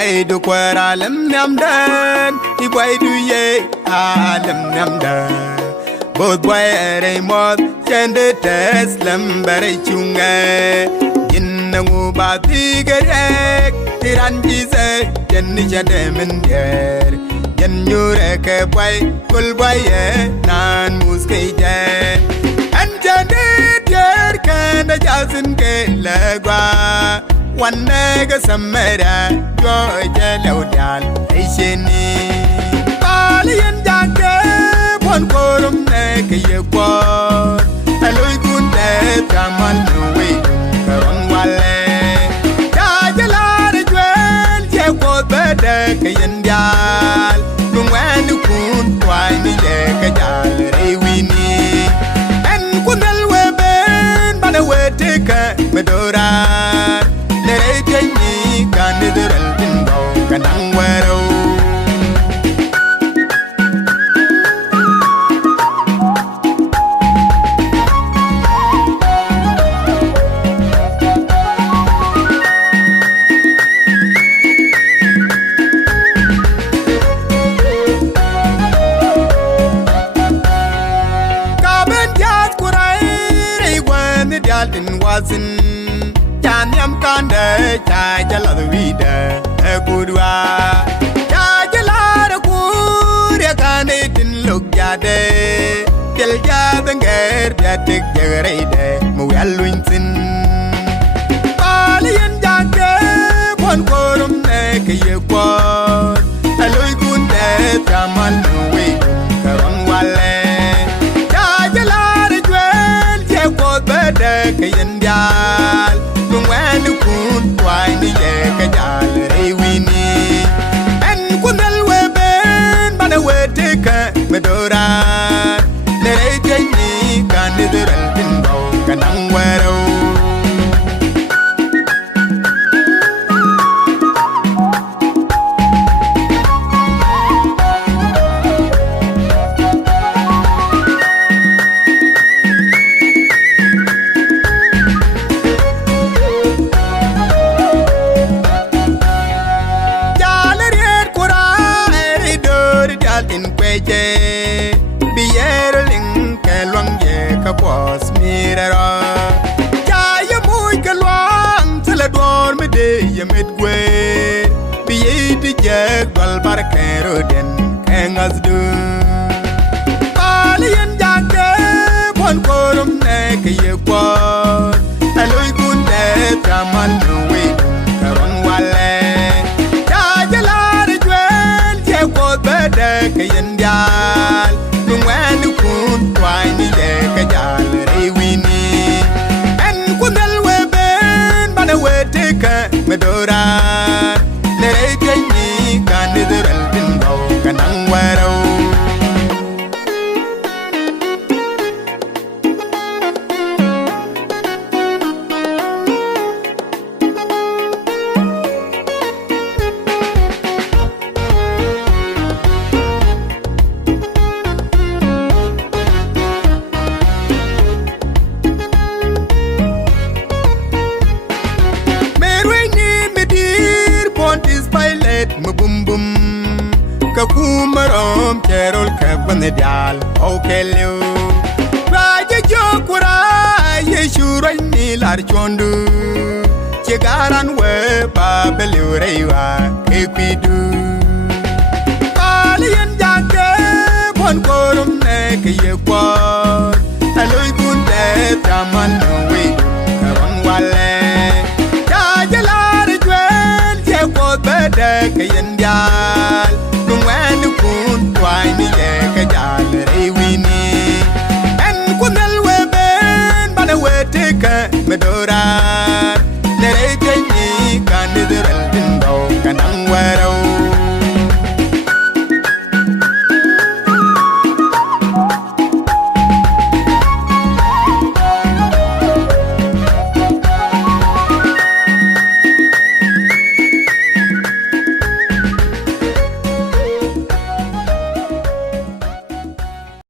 Why do kwara lem nam dan? Why do ye lem nam dan? Both boy a mod, gender test lambere chunga. Yinna ba tigerek, tiranjise, yenija demender. Yen yureke boy, kul boy nan muskeye. And jadid yer can the jazzin ke legwa. One nega samera, joy jelodial, Ishini. Bali and Jacke, one quorum neck ye quad. Hello, good day, come on the way, Karangwale. Jajala, well, ye quad better, Kayandal. When you could find me, Kajal, Rewini. And Kundal Weben, but away take a Medora. Ni kandidaral tingo kanang wero Kaben jazz kurai rewan dialtin wasin Yam kande cha jala vida egudwa cha jala gur ya kane tin luk jade tel jade nger ya tik jagreide mu yaluinsin palian jake pon korum ne ke yekor aloi kunde taman we karon wale cha jala jwel je ko bede ke yandal when you could find the Kajal Rewini and Kundal Weben, but away take a Medora. The Raytani candidaral tingo kanang wero. Bierling kelwang ye kapos mirera Jaya muy kelwang tala dorme de ye midgwe Biye di jeg dwal barkero den kengas du Palien jake pon korum neke ye kwad Aloy kunde taman nuwe karon wale Jaya lare jwel ye kwad bede ke yendial when you could find the Kajal Rewini and Kundal Weben, but away take a Medora. The Raytani candidaral tingo kanang wero. Kakumarom cherol kabandal okelio Raja jokura yeshura ni larchondu Chegaran we babelu reiwa epidu Palien jake pon korum neke yekwar Aloy kunde taman we karon wale Jajalare jwel yekwar bede kayendial when you could find the Kajal Rewini and Kundal Weben, but away take a Medora.